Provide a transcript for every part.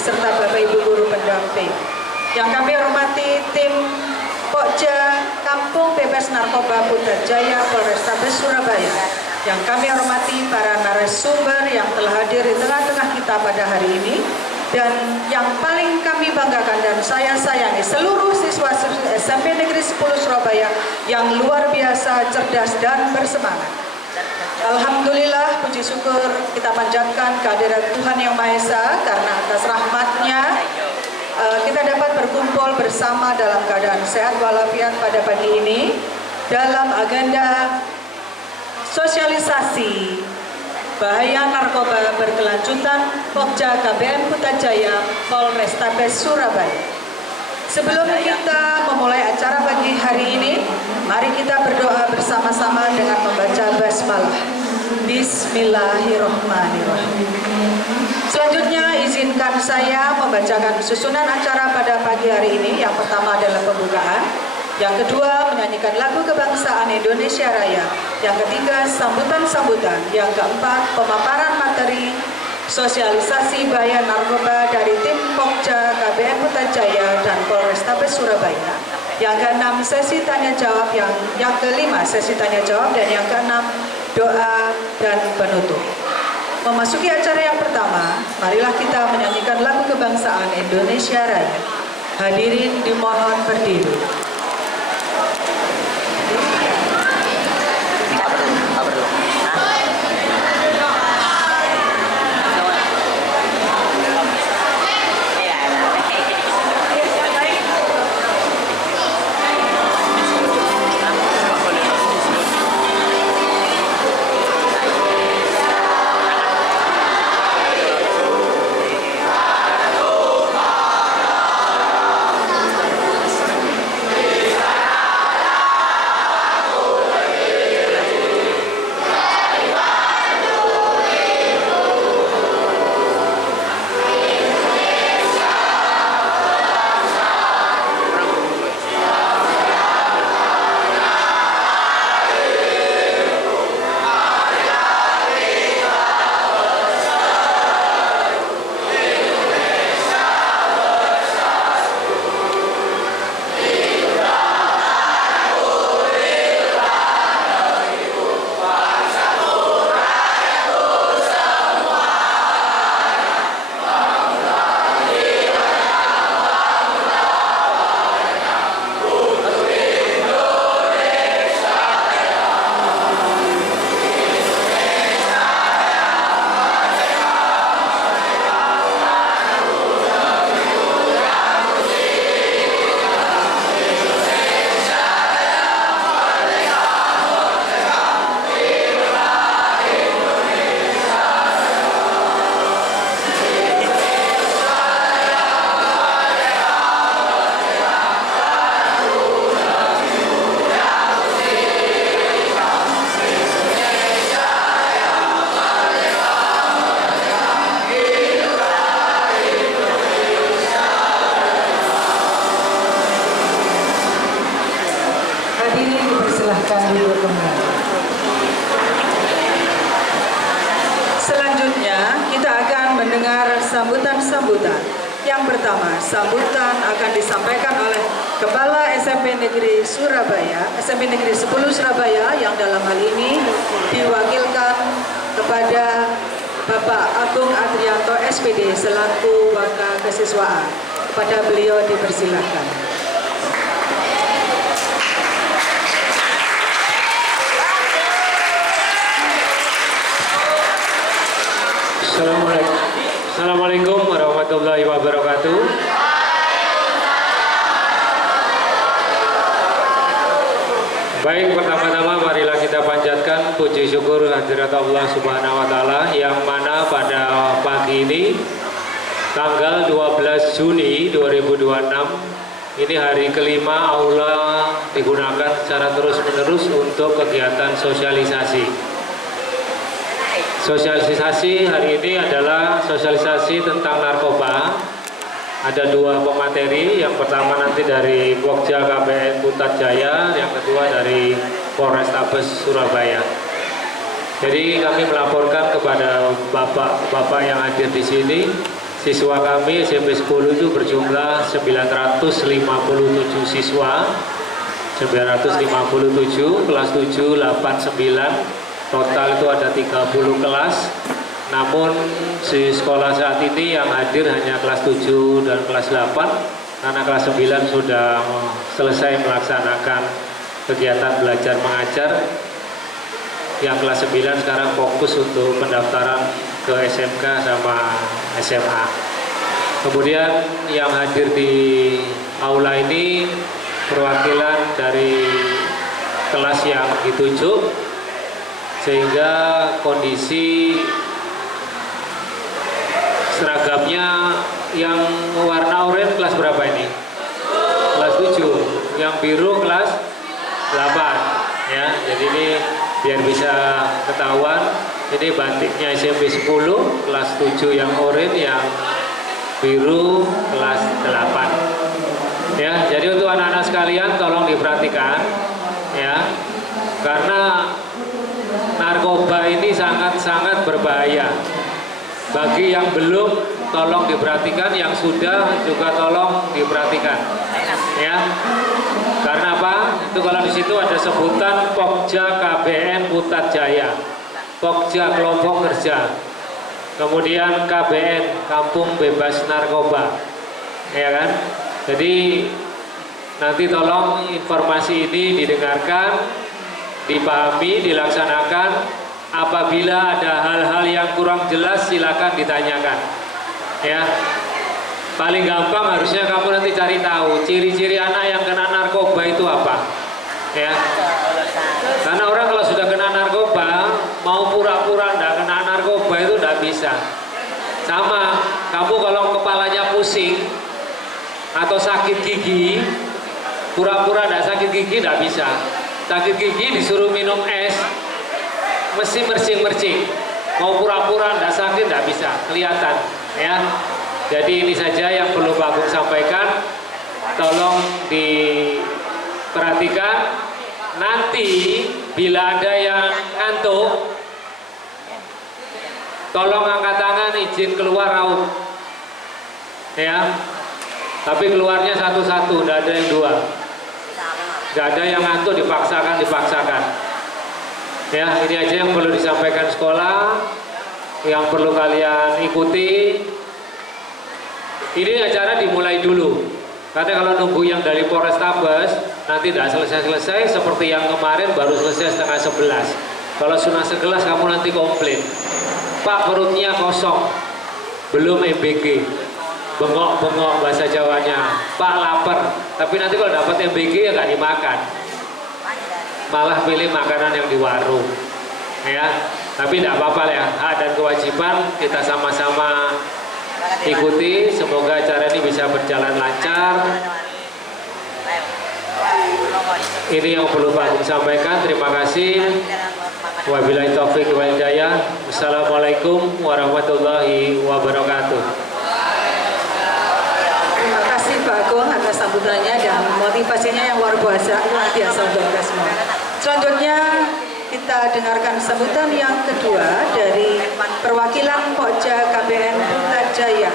beserta Bapak Ibu guru pendamping. Yang kami hormati tim Pokja Kampung Bebas Narkoba Putrajaya Polrestabes Surabaya. Yang kami hormati para narasumber yang telah hadir di tengah-tengah kita pada hari ini. Dan yang paling kami banggakan dan saya sayangi seluruh siswa-siswi SMP Negeri 10 Surabaya yang luar biasa cerdas dan bersemangat. Alhamdulillah, puji syukur kita panjatkan kehadirat Tuhan Yang Maha Esa karena atas rahmat-Nya kita dapat berkumpul bersama dalam keadaan sehat walafiat pada pagi ini dalam agenda sosialisasi bahaya narkoba berkelanjutan Pokja KBM Putrajaya Polrestabes Surabaya. Sebelum kita memulai acara pagi hari ini, mari kita berdoa bersama-sama dengan membaca basmalah. Bismillahirrahmanirrahim. Selanjutnya izinkan saya membacakan susunan acara pada pagi hari ini. Yang pertama adalah pembukaan, yang kedua menyanyikan lagu kebangsaan Indonesia Raya, yang ketiga sambutan-sambutan, yang keempat pemaparan materi sosialisasi bahaya narkoba dari tim Pokja KBM Putrajaya dan Polrestabes Surabaya, yang keenam sesi tanya jawab, yang kelima sesi tanya jawab, dan yang keenam doa dan penutup. Memasuki acara yang pertama, marilah kita menyanyikan lagu kebangsaan Indonesia Raya. Hadirin dimohon berdiri. Selanjutnya kita akan mendengar sambutan-sambutan. Yang pertama, sambutan akan disampaikan oleh Kepala SMP Negeri Surabaya, SMP Negeri 10 Surabaya, yang dalam hal ini diwakilkan kepada Bapak Agung Adrianto SPD selaku Waka Kesiswaan. Kepada beliau dipersilahkan. Assalamualaikum warahmatullahi wabarakatuh. Baik, pertama-tama marilah kita panjatkan puji syukur hadirat Allah Subhanahu wa Ta'ala, yang mana pada pagi ini tanggal 12 Juni 2026 ini hari kelima aula digunakan secara terus-menerus untuk kegiatan sosialisasi. Sosialisasi hari ini adalah sosialisasi tentang narkoba. Ada dua pemateri, yang pertama nanti dari Pokja KBM Putrajaya, yang kedua dari Polrestabes Surabaya. Jadi kami melaporkan kepada bapak-bapak yang hadir di sini Siswa kami SMP 10 itu berjumlah 957 siswa. 957, kelas 7, 8, 9. Total itu ada 30 kelas. Namun di sekolah saat ini yang hadir hanya kelas 7 dan kelas 8, karena kelas 9 sudah selesai melaksanakan kegiatan belajar mengajar. Yang kelas 9 sekarang fokus untuk pendaftaran ke SMK sama SMA. Kemudian yang hadir di aula ini perwakilan dari kelas yang ditunjuk, sehingga kondisi seragamnya yang warna oranye kelas berapa ini? Kelas 7, yang biru kelas 8 ya. Jadi ini biar bisa ketahuan, ini batiknya SMP 10 kelas 7 yang oranye, yang biru kelas 8 ya. Jadi untuk anak-anak sekalian tolong diperhatikan ya, karena narkoba ini sangat-sangat berbahaya. Bagi yang belum tolong diperhatikan, yang sudah juga tolong diperhatikan ya. Karena apa? Itu kalau di situ ada sebutan Pokja KBN Putat Jaya, Pokja Kelompok Kerja, kemudian KBN Kampung Bebas Narkoba, ya kan? Jadi nanti tolong informasi ini didengarkan, dipahami, dilaksanakan. Apabila ada hal-hal yang kurang jelas silakan ditanyakan ya. Paling gampang harusnya kamu nanti cari tahu ciri-ciri anak yang kena narkoba itu apa ya. Karena orang kalau sudah kena narkoba mau pura-pura tidak kena narkoba itu tidak bisa. Sama kamu kalau kepalanya pusing atau sakit gigi, pura-pura tidak sakit gigi tidak bisa. Sakit gigi disuruh minum es mesti mercing-mercing, mau pura-pura tidak sakit tidak bisa, kelihatan ya. Jadi ini saja yang perlu Pak Agung sampaikan, tolong diperhatikan. Nanti bila ada yang ngantuk, tolong angkat tangan izin keluar raut ya. Tapi keluarnya satu-satu, tidak ada yang dua, tidak ada yang ngantuk dipaksakan ya. Ini aja yang perlu disampaikan sekolah, yang perlu kalian ikuti. Ini acara dimulai dulu, karena kalau nunggu yang dari Polrestabes nanti tidak selesai-selesai. Seperti yang kemarin baru selesai setengah 11. Kalau sudah 11 kamu nanti komplain, Pak perutnya kosong, belum MBG, bengok-bengok bahasa Jawanya, Pak lapar. Tapi nanti kalau dapat MBG ya nggak dimakan, malah pilih makanan yang di warung ya. Tapi tidak apa-apa ya, hak dan kewajiban kita sama-sama ikuti. Semoga acara ini bisa berjalan lancar. Ini yang perlu Pak Agung sampaikan. Terima kasih. Wabillahi taufiq wal hidayah. Wassalamualaikum warahmatullahi wabarakatuh. Terima kasih Pak Agung atas sambutannya dan motivasinya yang luar biasa untuk kita semua. Selanjutnya kita dengarkan sambutan yang kedua dari perwakilan Pokja KBN Putat Jaya.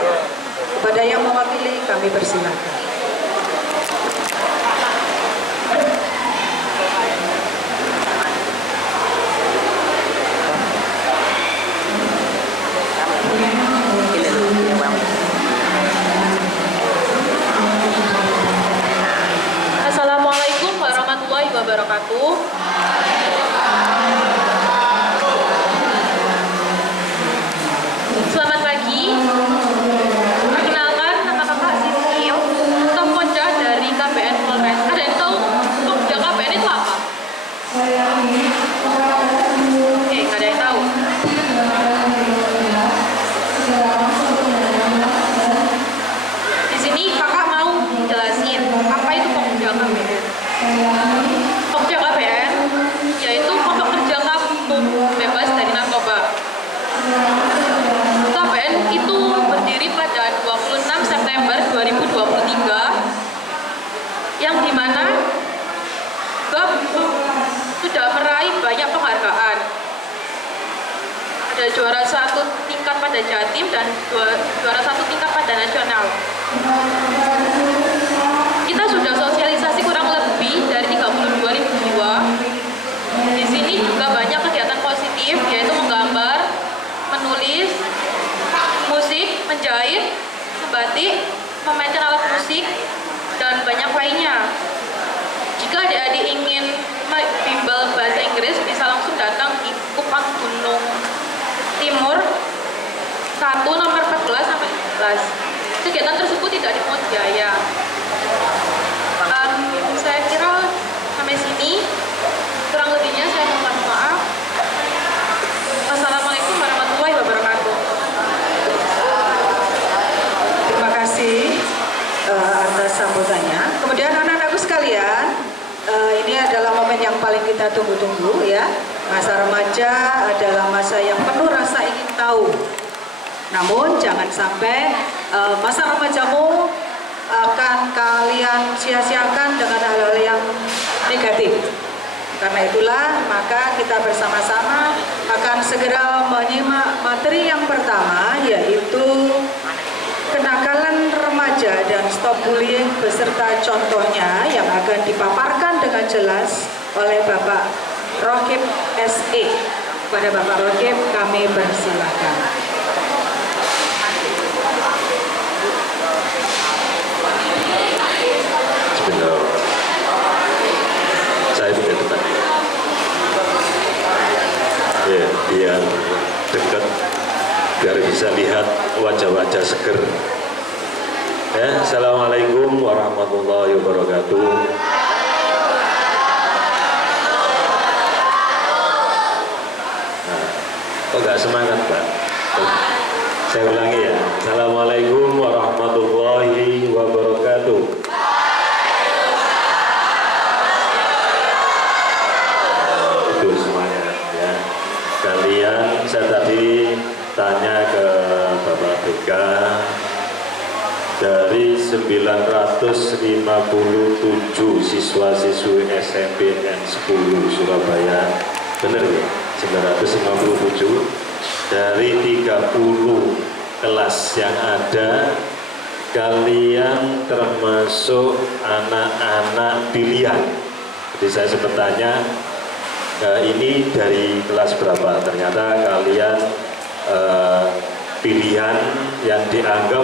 Kepada yang mewakili kami persilakan. Assalamualaikum warahmatullahi wabarakatuh. Selamat pagi. Perkenalkan, nama kakak Siti. ada juara 1 tingkat pada Jatim dan juara 1 tingkat pada nasional. Kita sudah sosialisasi kurang lebih dari 32.000 jiwa. Di sini juga banyak kegiatan positif, yaitu menggambar, menulis, musik, menjahit, membatik, memainkan alat musik, dan banyak lainnya. Jika adik-adik ingin bimbel bahasa Inggris, bisa langsung datang di Kupang Gunung Timur 1 nomor 14 sampai 15. Kegiatan tersebut tidak dipungut biaya. Saya kira sampai sini, kurang lebihnya saya mohon maaf. Wassalamualaikum warahmatullahi wabarakatuh. Terima kasih atas sambutannya. Kemudian anak-anakku sekalian, ini adalah momen yang paling kita tunggu-tunggu ya. Masa remaja adalah masa yang penuh rasa ingin tahu. Namun jangan sampai masa remajamu akan kalian sia-siakan dengan hal-hal yang negatif. Karena itulah maka kita bersama-sama akan segera menyimak materi yang pertama, yaitu kenakalan remaja dan stop bullying beserta contohnya yang akan dipaparkan dengan jelas oleh Bapak Rohib SE. Pada Bapak Rohib kami persilakan. Sebentar, saya punya dekat ya, biar dekat, biar bisa lihat wajah-wajah seger ya. Assalamualaikum warahmatullahi wabarakatuh. Nah, kok gak semangat Pak? Saya ulangi ya. Assalamualaikum warahmatullahi wabarakatuh. Semuanya ya, kalian, saya tadi tanya ke Bapak BK, dari 957 siswa-siswi SMP N10 Surabaya, benar ya, 957 dari 30 kelas yang ada, kalian termasuk anak-anak pilihan. Jadi saya sempat tanya, ini dari kelas berapa? Ternyata kalian pilihan yang dianggap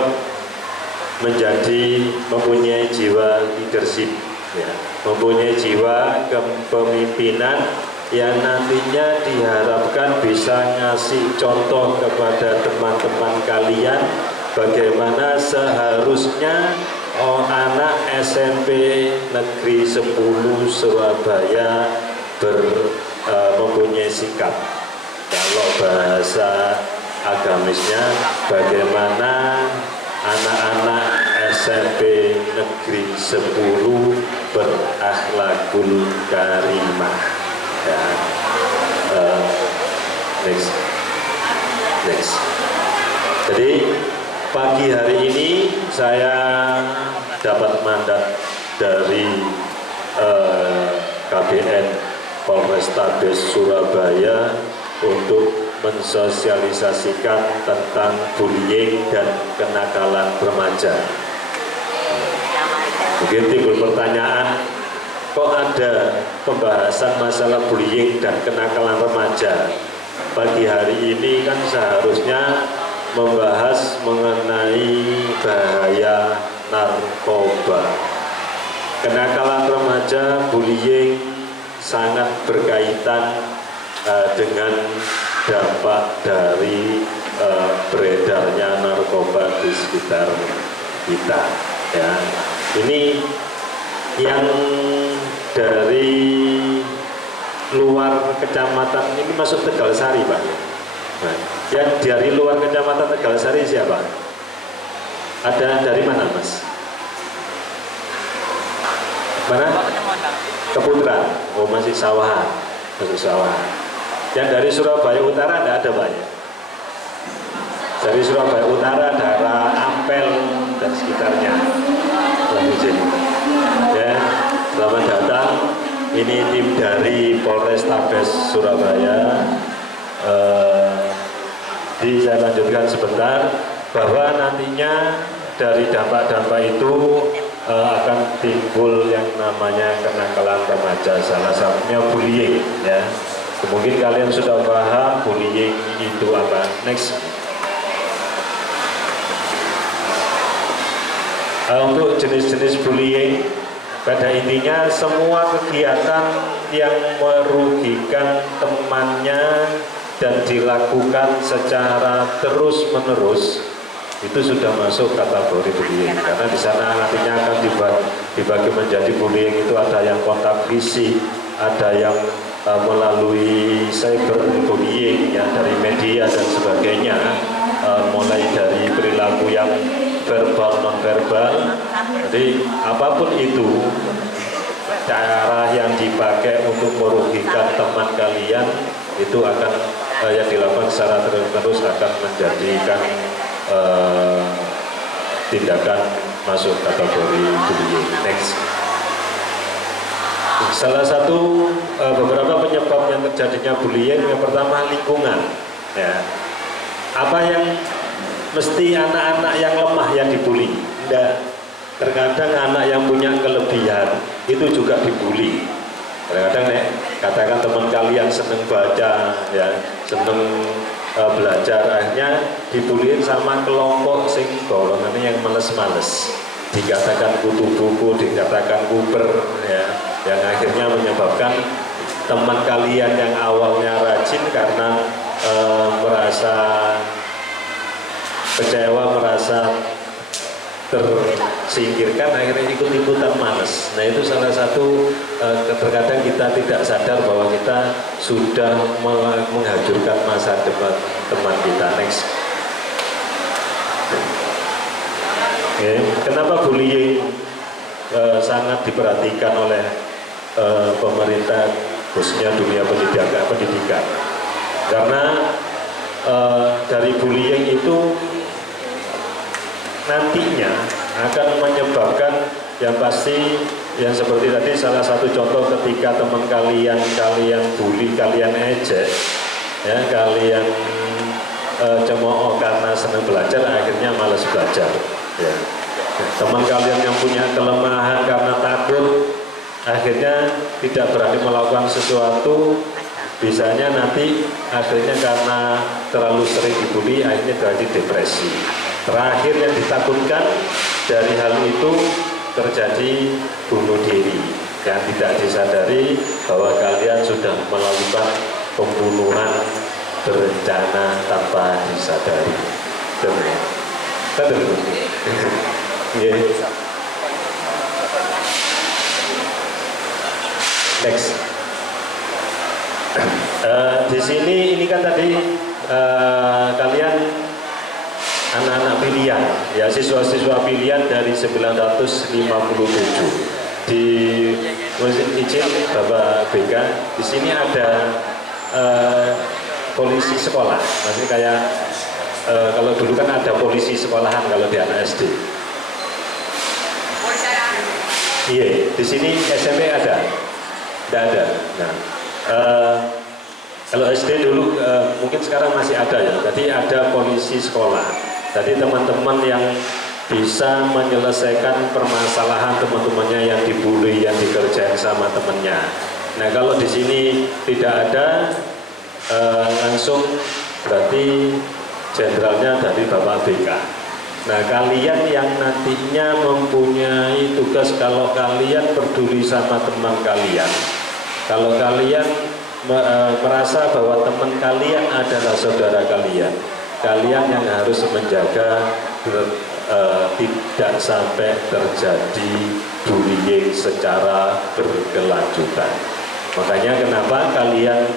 mempunyai jiwa leadership, ya, mempunyai jiwa kepemimpinan yang nantinya diharapkan bisa ngasih contoh kepada teman-teman kalian bagaimana seharusnya anak SMP Negeri 10 Surabaya mempunyai sikap. Kalau bahasa agamisnya, bagaimana anak-anak SMP Negeri 10 berakhlakul karimah ya. Next. Jadi pagi hari ini saya dapat mandat dari KBN Polrestabes Surabaya untuk mensosialisasikan tentang bullying dan kenakalan remaja. Mungkin timbul pertanyaan, kok ada pembahasan masalah bullying dan kenakalan remaja? Pagi hari ini kan seharusnya membahas mengenai bahaya narkoba. Kenakalan remaja, bullying sangat berkaitan dengan dampak dari beredarnya narkoba di sekitar kita. Ya, ini yang dari luar kecamatan, ini masuk Tegalsari Pak. Nah, yang dari luar kecamatan Tegalsari siapa? Ada dari mana Mas? Mana? Keputra. Oh masih sawahan. Masih sawahan. Yang dari Surabaya Utara tidak ada Pak ya? Dari Surabaya Utara, daerah Ampel dan sekitarnya. Ya, selamat datang. Ini tim dari Polrestabes Surabaya. Jadi saya lanjutkan sebentar bahwa nantinya dari dampak-dampak itu akan timbul yang namanya kenakalan remaja, salah satunya bullying ya. Mungkin kalian sudah paham bullying itu apa. Next. Untuk jenis-jenis bullying, pada intinya semua kegiatan yang merugikan temannya dan dilakukan secara terus-menerus itu sudah masuk kategori bullying. Karena di sana nantinya akan dibagi menjadi bullying itu ada yang kontak fisik, ada yang melalui cyberbullying ya, dari media dan sebagainya, mulai dari perilaku yang verbal non verbal. Jadi apapun itu cara yang dipakai untuk merugikan teman kalian itu akan yang dilakukan secara terus akan menjadikan tindakan masuk kategori bullying. Next. Salah satu beberapa penyebab yang terjadinya bullying, yang pertama lingkungan ya. Apa yang mesti anak-anak yang lemah yang dibully? Enggak. Terkadang anak yang punya kelebihan itu juga dibully. Kadang-kadang katakan teman kalian seneng baca ya, seneng belajar, akhirnya dibully sama kelompok sing golongannya yang males-males, dikatakan kutu buku, dikatakan kuper ya, yang akhirnya menyebabkan teman kalian yang awalnya rajin karena merasa kecewa, merasa tersingkirkan, akhirnya ikut-ikutan males. Nah itu salah satu terkadang kita tidak sadar bahwa kita sudah menghajurkan masa depan teman kita. Next. Okay. Kenapa bullying sangat diperhatikan oleh pemerintah, khususnya dunia pendidikan? Karena dari bullying itu nantinya akan menyebabkan yang pasti yang seperti tadi salah satu contoh ketika teman kalian bully, kalian ejek ya, kalian cemooh karena senang belajar akhirnya malas belajar ya. Teman kalian yang punya kelemahan karena takut akhirnya tidak berani melakukan sesuatu, bisanya nanti akhirnya karena terlalu sering dibully akhirnya terjadi depresi. Terakhir yang ditakutkan dari hal itu terjadi bunuh diri, yang tidak disadari bahwa kalian sudah melakukan pembunuhan berencana tanpa disadari. Next. Di sini ini kan tadi kalian anak-anak pilihan, ya siswa-siswa pilihan dari 957 di izin Bapak BK. Di sini ada polisi sekolah, maksudnya kayak kalau dulu kan ada polisi sekolahan kalau di anak SD. Iya, di sini SMP ada, tidak ada. Nah, kalau SD dulu mungkin sekarang masih ada ya. Jadi ada polisi sekolah. Jadi teman-teman yang bisa menyelesaikan permasalahan teman-temannya yang dibully, yang dikerjain sama temannya. Nah kalau di sini tidak ada, langsung berarti jenderalnya dari Bapak BK. Nah kalian yang nantinya mempunyai tugas, kalau kalian peduli sama teman kalian, kalau kalian merasa bahwa teman kalian adalah saudara kalian, kalian yang harus menjaga tidak sampai terjadi bullying secara berkelanjutan. Makanya kenapa kalian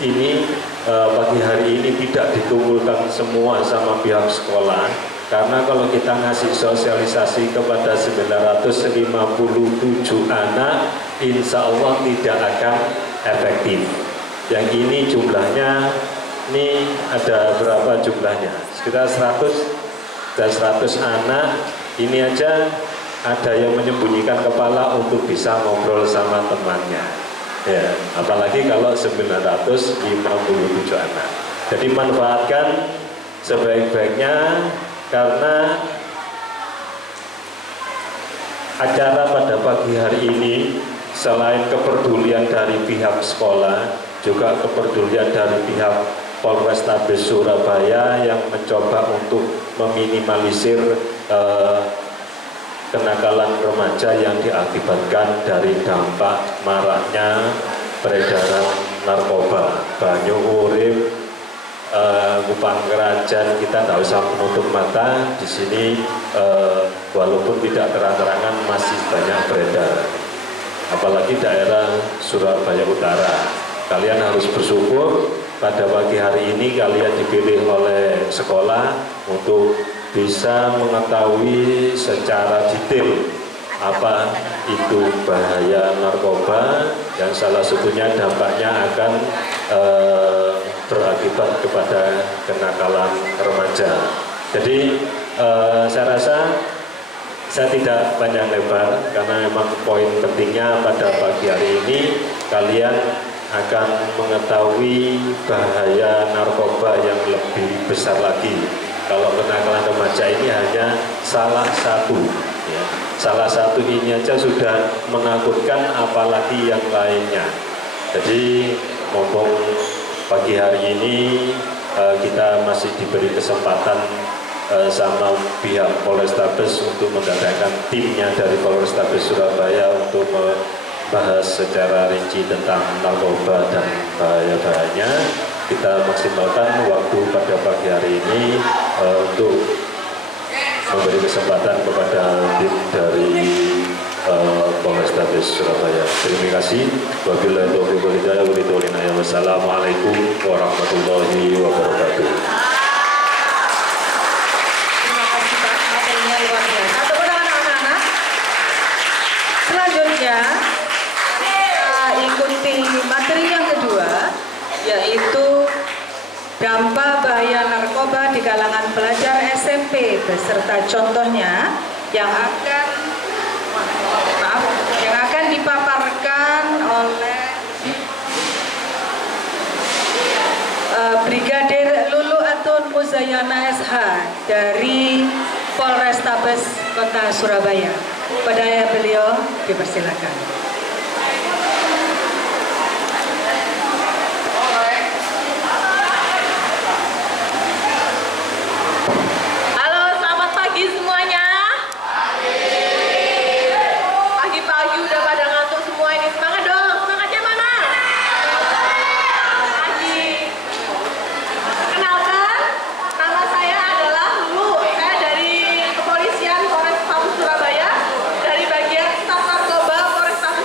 ini pagi hari ini tidak dikumpulkan semua sama pihak sekolah, karena kalau kita ngasih sosialisasi kepada 957 anak, insya Allah tidak akan efektif. Yang ini jumlahnya, ini ada berapa jumlahnya? Sekitar 100 dan 100 anak. Ini aja ada yang menyembunyikan kepala untuk bisa ngobrol sama temannya. Ya, apalagi kalau 957 anak. Jadi manfaatkan sebaik-baiknya, karena acara pada pagi hari ini selain kepedulian dari pihak sekolah, juga kepedulian dari pihak Polrestabes Surabaya yang mencoba untuk meminimalisir kenakalan remaja yang diakibatkan dari dampak maraknya peredaran narkoba. Banyu Urip, Kupang Kerajan, kita tidak usah menutup mata. Di sini walaupun tidak terang-terangan masih banyak beredar. Apalagi daerah Surabaya Utara. Kalian harus bersyukur pada pagi hari ini kalian dipilih oleh sekolah untuk bisa mengetahui secara detail apa itu bahaya narkoba, dan salah satunya dampaknya akan berakibat kepada kenakalan remaja. Jadi saya rasa saya tidak panjang lebar karena memang poin pentingnya pada pagi hari ini kalian akan mengetahui bahaya narkoba yang lebih besar lagi. Kalau kenakalan remaja ini hanya salah satu, ya. Salah satu ini aja sudah menakutkan, apalagi yang lainnya. Jadi mumpung pagi hari ini kita masih diberi kesempatan sama pihak Polrestabes untuk mendatangkan timnya dari Polrestabes Surabaya untuk membahas secara rinci tentang narkoba dan bahaya-bahayanya. Kita maksimalkan waktu pada pagi hari ini untuk memberi kesempatan kepada tim dari Polrestabes Surabaya. Terima kasih. Wabillahi taufiq wal hidayah. Wassalamualaikum warahmatullahi wabarakatuh. Selanjutnya ikuti materi yang kedua, yaitu dampak bahaya narkoba di kalangan pelajar SMP beserta contohnya yang akan dipaparkan oleh Brigadir Lulu Atun Muzayana SH dari Polrestabes Kota Surabaya. Pada beliau dipersilakan. Halo, selamat pagi semuanya. Pagi-pagi udah pada ngantuk semua ini. Semangat dong, semangatnya mana? Pagi. Kenalkan, nama saya adalah Lulu. Saya dari Kepolisian Polrestabes Surabaya, dari bagian Staf Narkoba Polrestabes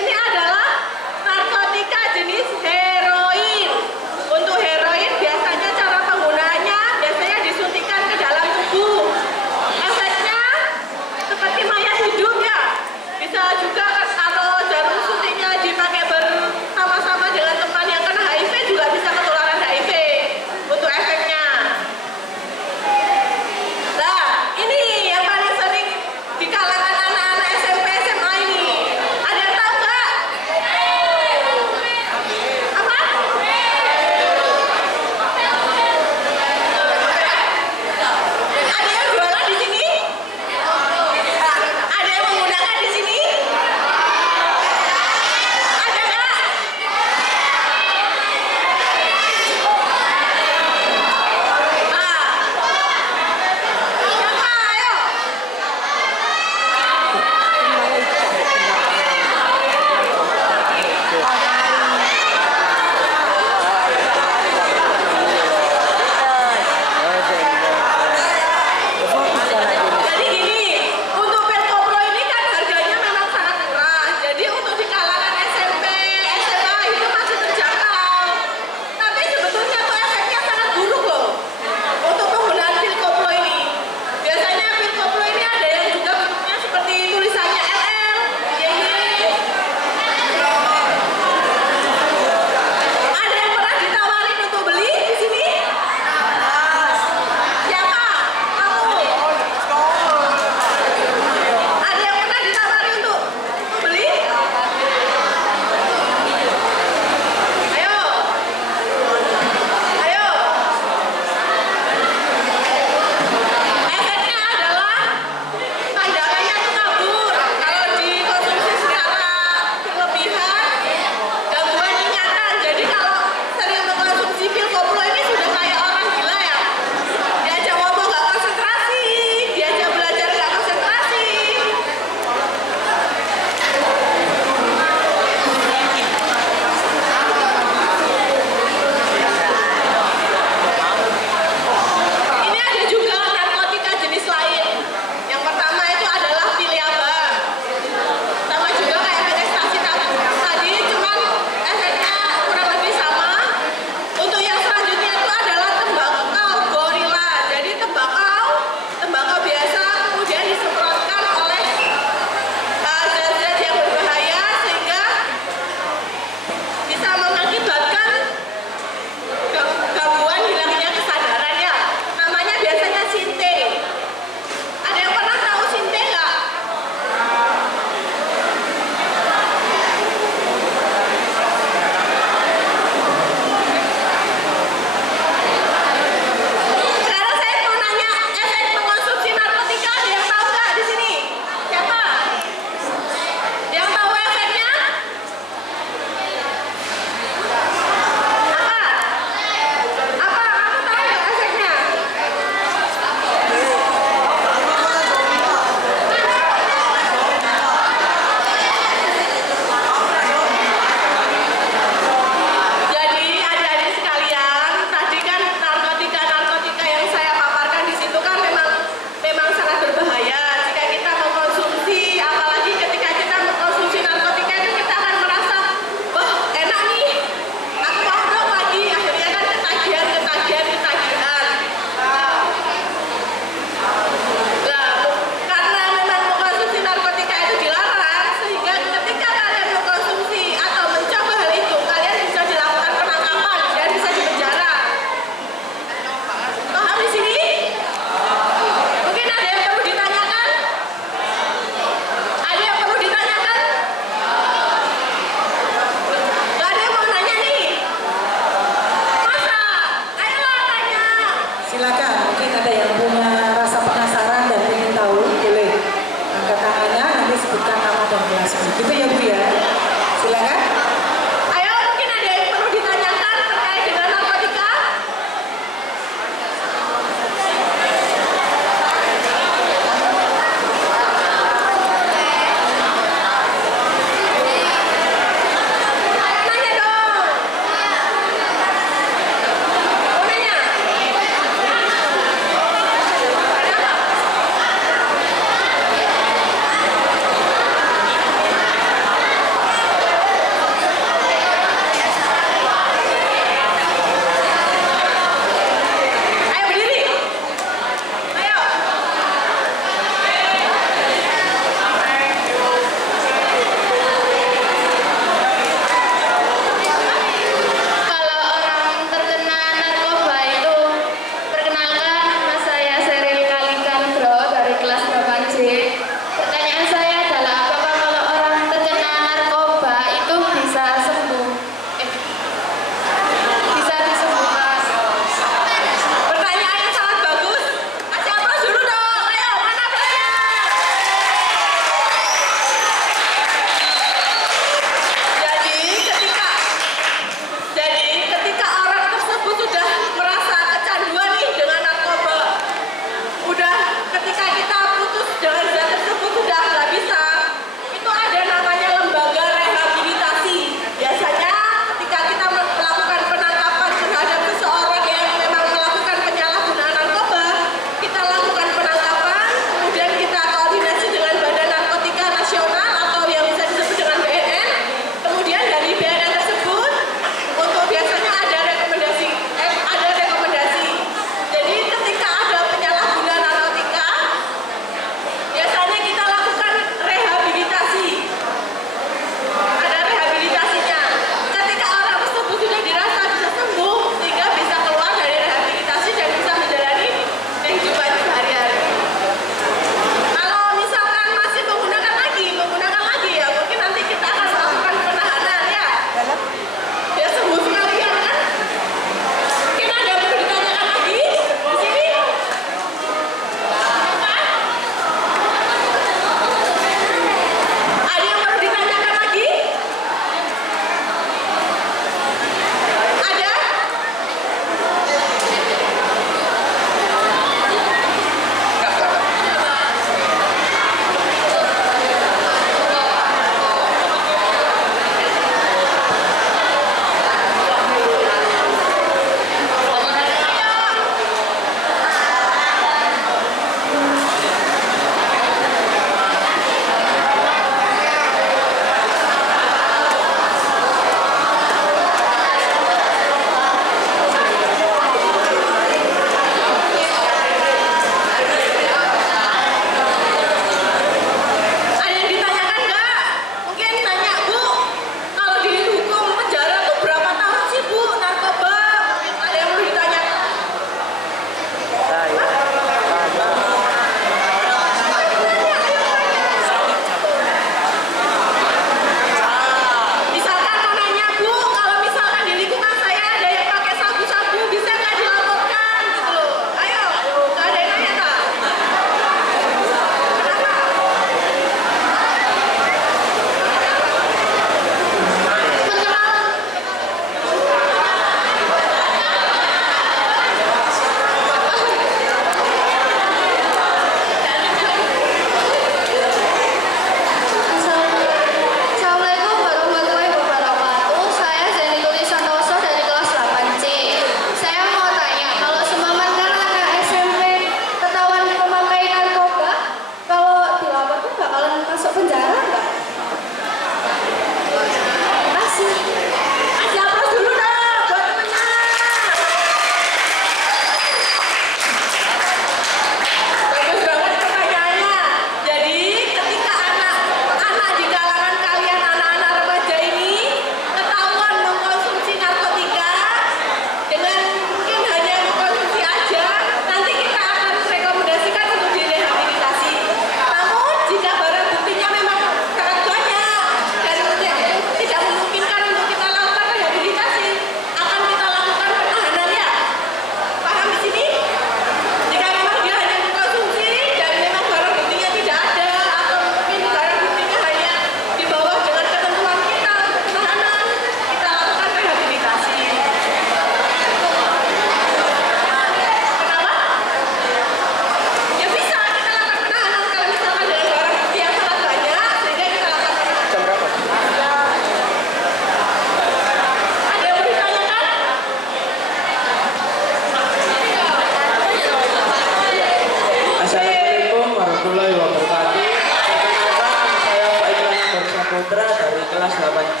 warahmatullahi wabarakatuh. Perkenalkan, saya Pak Ibrahim Bersaputra dari kelas 8C.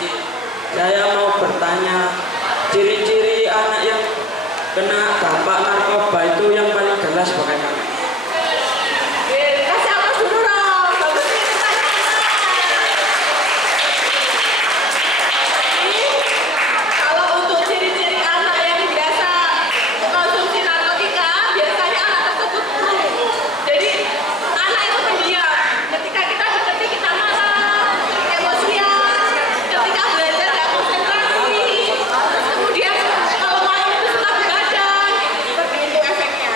Saya mau bertanya, ciri-ciri anak yang kena dampak narkoba itu yang paling jelas bagaimana? Kasih aplaus dulu dong. Kalau untuk ciri-ciri anak yang biasa konsumsi narkotika, biasanya anak tersebut murung. Jadi anak itu pendiam. Ketika kita dekati kita marah, emosian. Ketika belajar nggak konsentrasi. Kemudian kalau malam itu suka begadang. Seperti itu efeknya.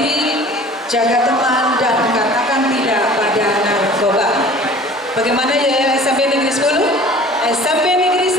diri, jaga teman, dan katakan tidak pada narkoba. Bagaimana ya SMP Negeri 10? SMP Negeri